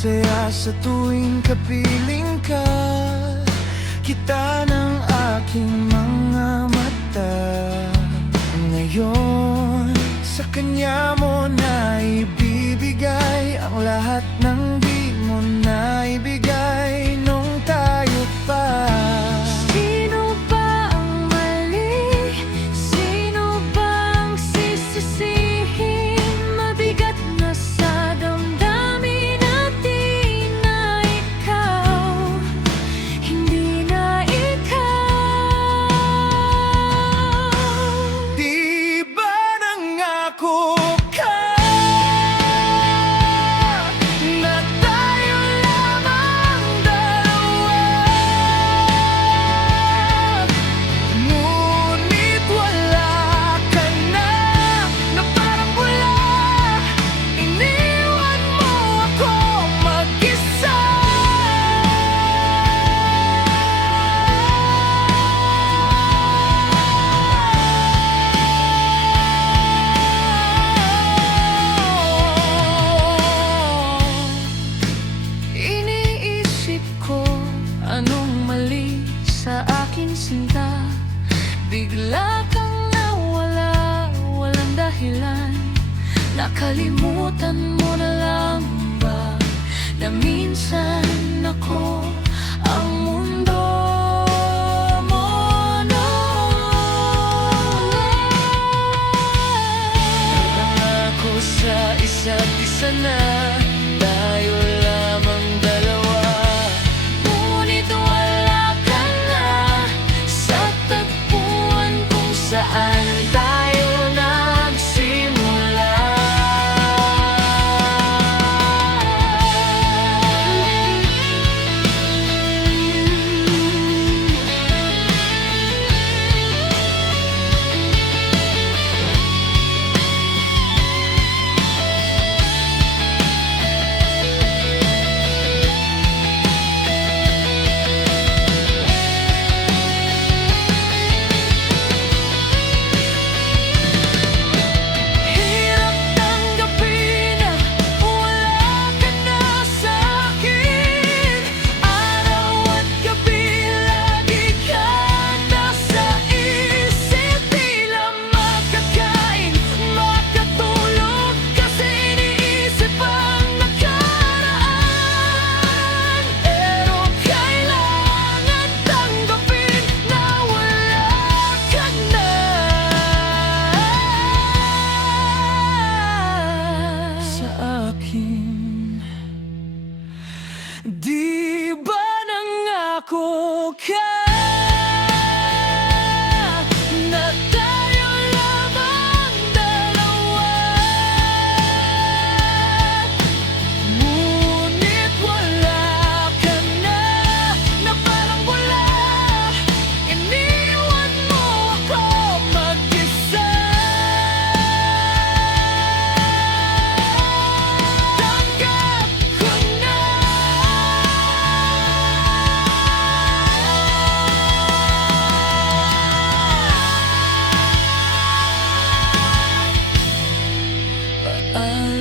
saya sa tuwing kapiling ka, kita ng aking mga mata. Ngayon, sa kanya mo na ibibigay ang lahat ng di mo na ibigay nung tayo pa. Sino ba ang mali? Sino ba ang sisisihin? Mabigat na sa damdamin natin na ikaw, hindi na ikaw. Di ba nangako ka na tayo lamang dalawa? Ngunit wala ka na, na parang wala. Iniwan mo ako mag-isa. Iniisip ko anong mali sa aking sinta. Bigla kang nawala, walang dahilan. Nakalimutan mo na lang ba na minsan ako ang mundo mo noon? Nangako sa isa't isa na tayo lamang dalawa. Ngunit wala ka na sa tagpuan kung saan tayo nagsimula. Hirap tanggapin na wala ka na sa'kin. Araw at gabi lagi ka nasa isip. Tila makakain, makatulog, kasi iniisip ang nakaraan. Pero kailangan tanggapin na wala ka na sa akin. Di ba nangako ka na tayo lamang dalawa? Ngunit wala ka na, na parang wala. Iniwan mo ako mag-isa. Tanggap ko na. Paalam